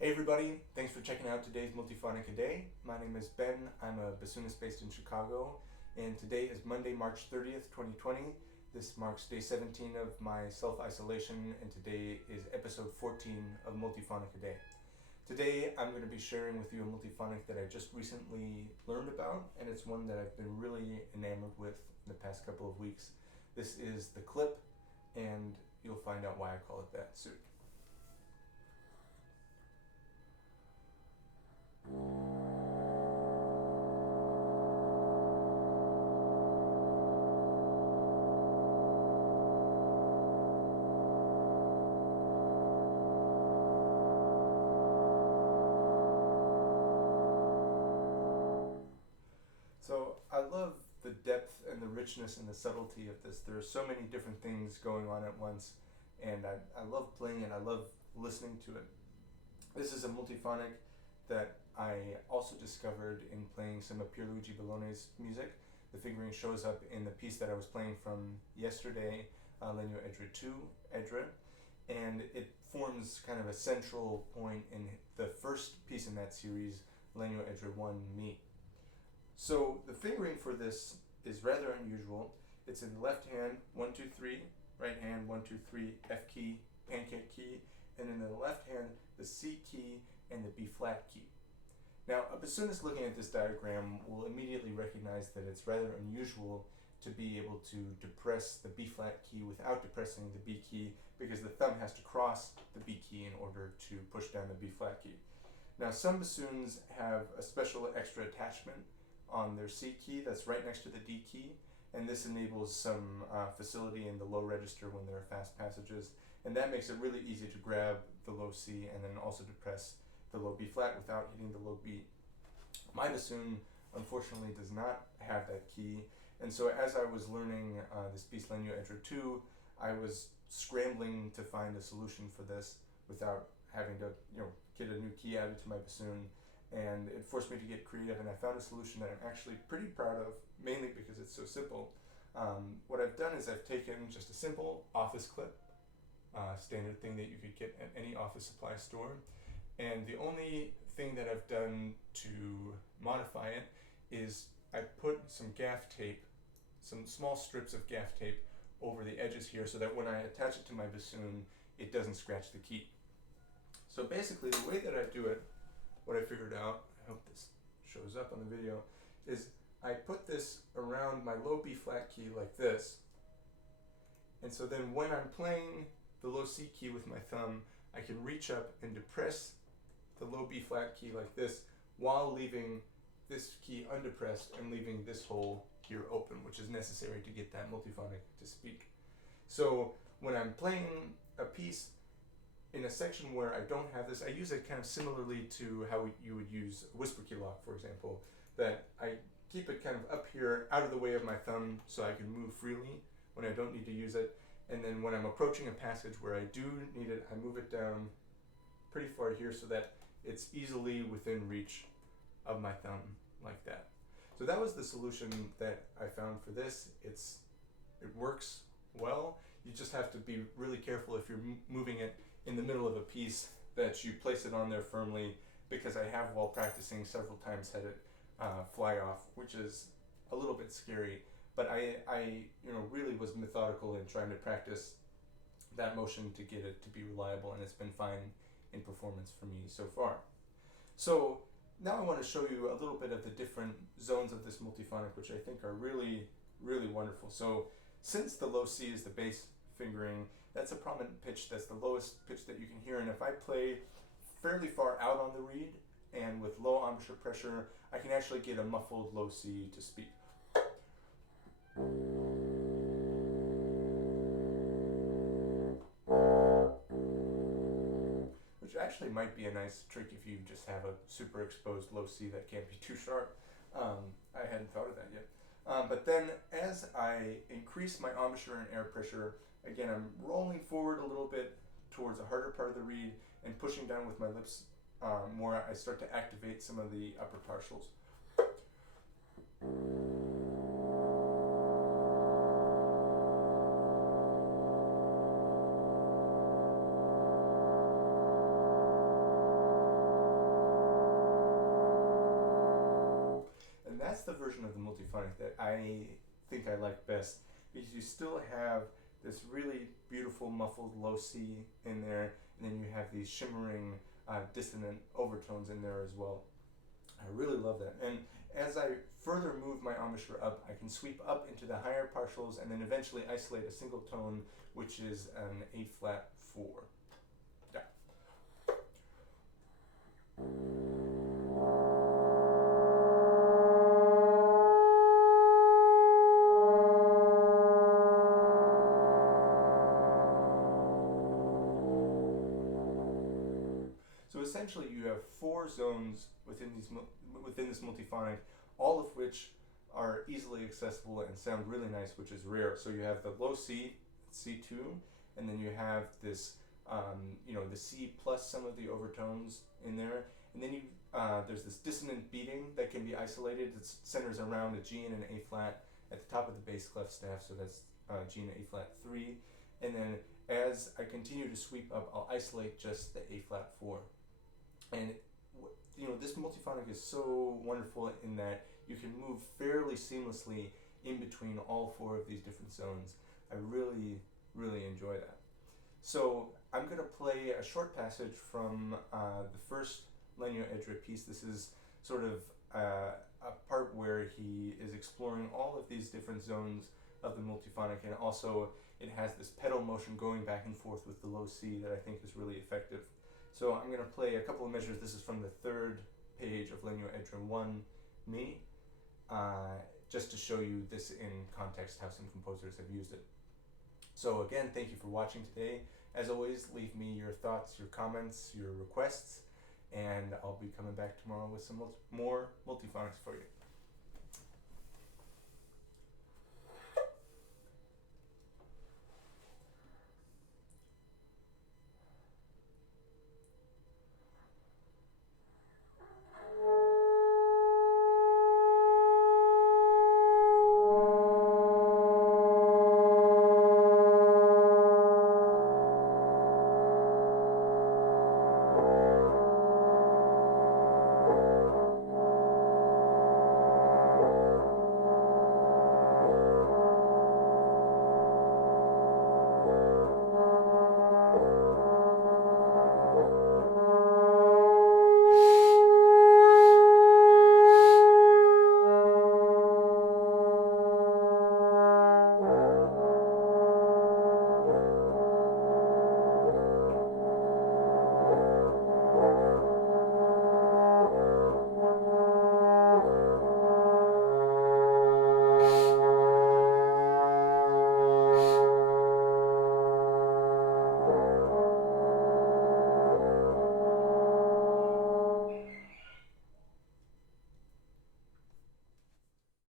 Hey everybody, thanks for checking out today's Multiphonic-a-Day. My name is Ben, I'm a bassoonist based in Chicago, and today is Monday, March 30th, 2020. This marks day 17 of my self-isolation, and today is episode 14 of Multiphonic-a-Day. Today I'm going to be sharing with you a multiphonic that I just recently learned about, and it's one that I've been really enamored with in the past couple of weeks. This is the clip, and you'll find out why I call it that soon. So I love the depth and the richness and the subtlety of this. There are so many different things going on at once, and I love playing it. I love listening to it. This is a multiphonic that I also discovered in playing some of Pierluigi Bologna's music. The fingering shows up in the piece that I was playing from yesterday, Legno.Edre II.Edre, and it forms kind of a central point in the first piece in that series, Legno.Edre 1 Me. So the fingering for this is rather unusual. It's in the left hand, 1, 2, 3, right hand, 1, 2, 3, F key, pancake key, and in the left hand, the C key and the B flat key. Now, a bassoonist looking at this diagram will immediately recognize that it's rather unusual to be able to depress the B flat key without depressing the B key, because the thumb has to cross the B key in order to push down the B flat key. Now, some bassoons have a special extra attachment on their C key that's right next to the D key, and this enables some facility in the low register when there are fast passages, and that makes it really easy to grab the low C and then also depress the low B flat without hitting the low B. My bassoon unfortunately does not have that key, and so as I was learning this piece Legno.Edre 2, I was scrambling to find a solution for this without having to get a new key added to my bassoon, and it forced me to get creative, and I found a solution that I'm actually pretty proud of, mainly because it's so simple. What I've done is I've taken just a simple office clip, standard thing that you could get at any office supply store, and the only thing that I've done to modify it is I put some gaff tape, some small strips of gaff tape over the edges here so that when I attach it to my bassoon, it doesn't scratch the key. So basically the way that I do it, what I figured out, I hope this shows up on the video, is I put this around my low B flat key like this, and so then when I'm playing the low C key with my thumb, I can reach up and depress the low B flat key like this while leaving this key undepressed and leaving this hole here open, which is necessary to get that multiphonic to speak. So when I'm playing a piece in a section where I don't have this, I use it kind of similarly to how you would use a whisper key lock, for example, that I keep it kind of up here out of the way of my thumb so I can move freely when I don't need to use it, and then when I'm approaching a passage where I do need it, I move it down pretty far here so that it's easily within reach of my thumb like that. So that was the solution that I found for this. It works well. You just have to be really careful if you're moving it in the middle of a piece that you place it on there firmly, because I have, while practicing, several times had it fly off, which is a little bit scary. But I really was methodical in trying to practice that motion to get it to be reliable, and it's been fine in performance for me so far. So now I want to show you a little bit of the different zones of this multiphonic, which I think are really, really wonderful. So since the low C is the bass fingering, that's a prominent pitch, that's the lowest pitch that you can hear, and if I play fairly far out on the reed and with low embouchure pressure, I can actually get a muffled low C to speak. Which actually might be a nice trick if you just have a super exposed low C that can't be too sharp. I hadn't thought of that yet. But then as I increase my embouchure and air pressure, again, I'm rolling forward a little bit towards a harder part of the reed and pushing down with my lips more. I start to activate some of the upper partials. the version of the multiphonic that I think I like best, because you still have this really beautiful muffled low C in there, and then you have these shimmering dissonant overtones in there as well. I really love that. And as I further move my embouchure up, I can sweep up into the higher partials and then eventually isolate a single tone, which is an A flat 4. Yeah. So essentially you have 4 zones within this multiphonic, all of which are easily accessible and sound really nice, which is rare. So you have the low C, C2, and then you have this, the C plus some of the overtones in there, and then there's this dissonant beating that can be isolated. It centers around a G and an A flat at the top of the bass clef staff, so that's G and A flat 3, and then as I continue to sweep up, I'll isolate just the A flat 4. And this multiphonic is so wonderful in that you can move fairly seamlessly in between all 4 of these different zones. I really, really enjoy that. So I'm going to play a short passage from the first Legno.Edre piece. This is sort of a part where he is exploring all of these different zones of the multiphonic, and also it has this pedal motion going back and forth with the low C that I think is really effective. So I'm going to play a couple of measures. This is from the 3rd page of Legno.Edre 1 Me, just to show you this in context, how some composers have used it. So again, thank you for watching today. As always, leave me your thoughts, your comments, your requests, and I'll be coming back tomorrow with some more multiphonics for you.